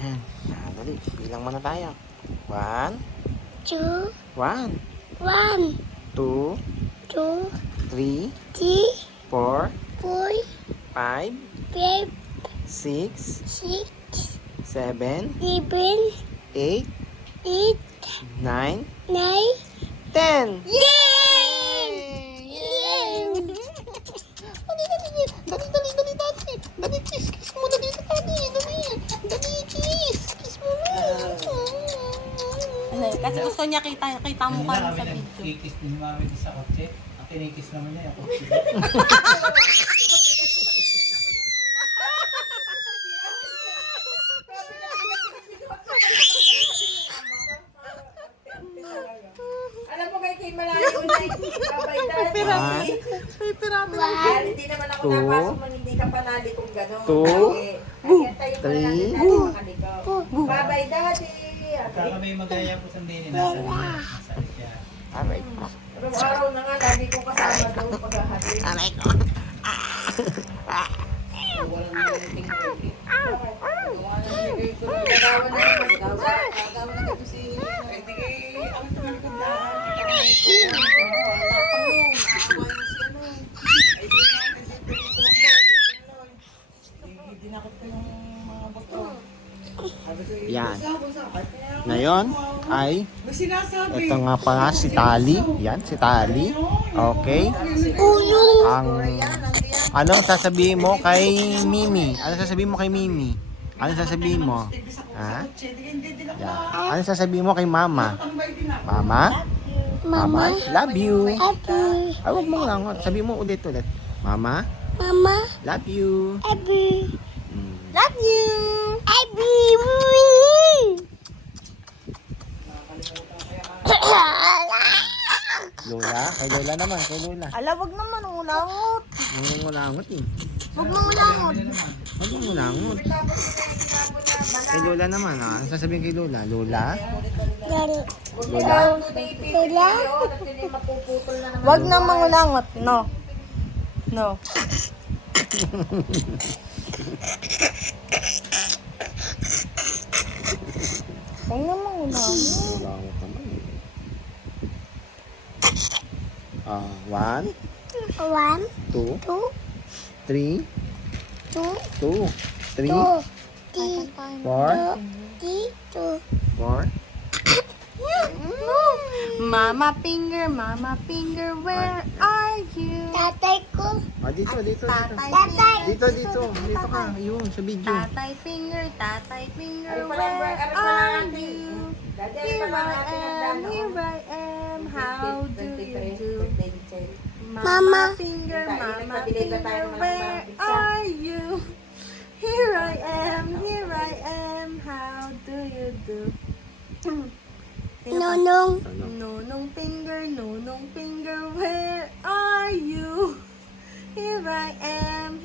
Ayan. Dali. Bilang muna tayo. 1, 2, 1, 1, 2, 2, 3, 3, 4, 4, 5, 5, 6, 6, 7, 7, 8, 8, 9, 9. 10. Yay! Yay! Dali, dali, dali, dali, dali, dali. Dali, kiss muna dito, dali, dali. Dali, kiss muna. Kasi gusto niya kita mo kami sa video. Kikis din ni Mami sa kotse. Ang kinikis naman niya yung kotse. Alam mo kay malayo na babay dahil hindi naman ako Two. napasok nang hindi ka panali kung gano'n. Two. Kaya tayo pa Three. natin natin makaligaw. Babay daddy. Pagka kami magaya po sa Dini, nasa siya. Aray. Araw-araw na nga, lagi ko kasama daw paghahati. Aray ko. Walang niliting birthday. Gawa na nilagay ko. Gagawa na naman. Gagawa na ito si... Hindi kay... Ang tumalikod na. Dinakot ko yung mga bato. Yan. Ngayon ay ito nga pala si Tali. Yan, si Tali. Okay. Anong sasabihin mo kay Mimi? Anong sasabihin mo kay Mimi? Anong sasabihin mo? Ha? Yan. Anong sasabihin mo kay Mama? Mama? Mama, love you. Happy. Ay, huwag mong langot. Sabihin mo ulit. Mama, Mama, love you. happy. Love you! Happy. Lola? Kay Lola naman. Kay Lola. Ala, wag naman ulangot. Huwag mong langot eh. Wag mong ulangot. Huwag mong langot. Kay Lola naman ah. Ano sasabihin kay Lola? Lola? Lolo. Lola? Lola. Wag naman ulangot. No. No. Wag naman ulangot. Langot naman eh. 1, 1, 2, 2, 3, 2, 2, 3, 2, 4, 2, 4, Mama finger, where are you? Tatay ko. dito. Tatay. Dito ka. Ayun, sa video. Tatay finger, Ano where pa are natin? you? Daddy, Here ano pa I natin ang am, plano? here I am, how do you do? Birthday ni Cherry. Mama finger, Nagpabili ba tayo ng where pizza? are you? Here I am, how do you do? Nonong. Nonong finger, where are you? Here I am,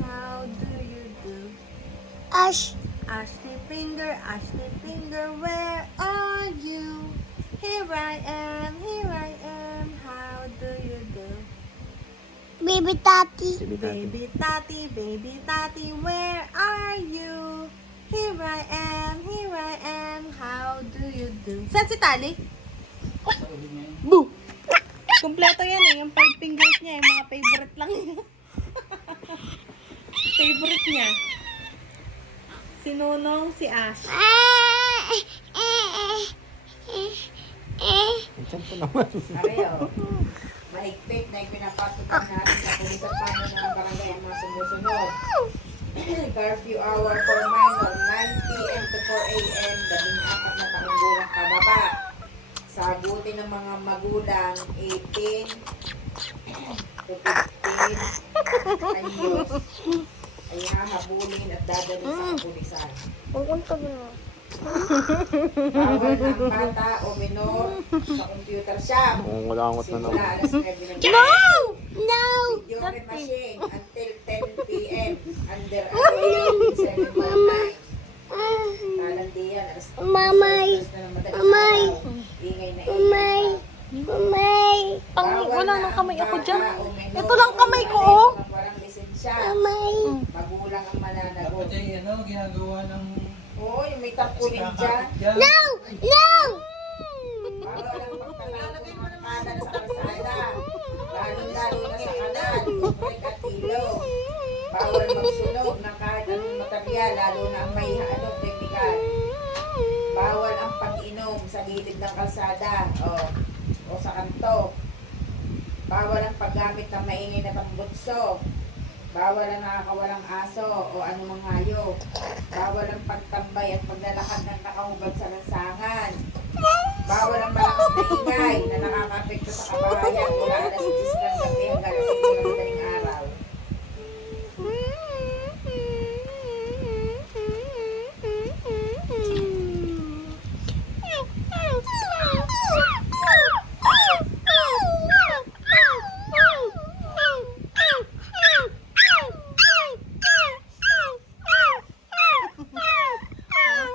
how do you do? Ash. Ashley finger, where are you? Here I am, how do you do? Baby Tati. Baby tati, where are you? Here I am, how do you do? Saan si Tali? Boo! Kompleto yan eh, yung 5 fingers niya, yung mga favorite lang niya. Favorite niya. Si Nonong, si Ash. Diyan po naman. Pareho. Mahigpit na ipinapatukan natin sa pulis at pano ng barangay ang mga sumusunod. Curfew hour for minor, 9 p.m. to 4 a.m. 14 na taong gulang pababa. Sagutin ng mga magulang, 18 to 15 anyos ay hahabulin at dadalhin sa kapulisan. Pupunta mo na. Bawal ang bata o minor sa computer shop. Langot na Simula naman. alas 9 ng No! No! Video machine until 10 p.m. Under arrest, 7 Mamay. Talandian, alas 10 Mamay. na ng madaling Mamay. araw. Ingay na Umay. Umay. Wala nang kamay ako dyan. Bata o minor Ito lang kamay ko, sa oh. walang lisensya siya. May. Magulang ang mananagot. Dapat yung ginagawa ng Oo, yung may tarpaulin dyan. dyan. No! No! Bawal ang pagkalalagay ng mga kanan sa kalsada. Lalo-lalo na sa kanan, brake at ilaw. Bawal magsunog ng kahit anong material, lalo na ang may chemical. Bawal ang pag-inom sa gilid ng kalsada o sa kanto. Bawal ang paggamit ng maingay na tambutso. Bawal ang nakakawalang aso o anumang hayop. Bawal ang pagtambay at paglalakad ng nakahubad sa lansangan. Bawal ang malakas na ingay na nakaka-apekto sa kabahayan mula alas 10 ng gabi hanggang alas 5 ng madaling araw.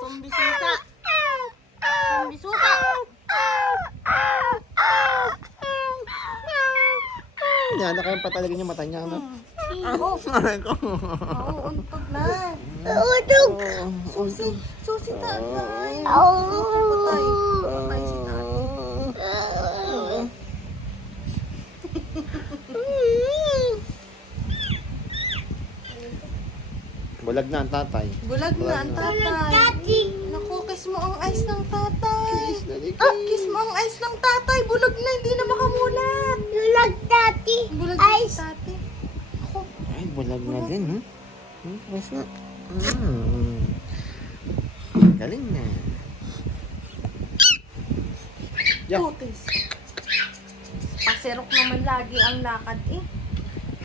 Zombie susa. Zombie susa. Yan, kaya patalagin yung mata niya, ano? Oo. Aray ko. Oo, untog na. Utog! Susi. Susi tatay. Oh! Patay. Patay si tatay. Bulag na ang tatay. Bulag na ang tatay. Daddy! Naku, kiss mo ang eyes ng tatay. Dali, Kiss mo ang eyes ng tatay. Bulag na, hindi na makamulat. Lulag, Daddy! Bulag na Eyes. si tatay. Ako, Ay, bulag na din, ha? Kasi na. Galing na. Yan. putis. Pasirok naman lagi ang lakad eh.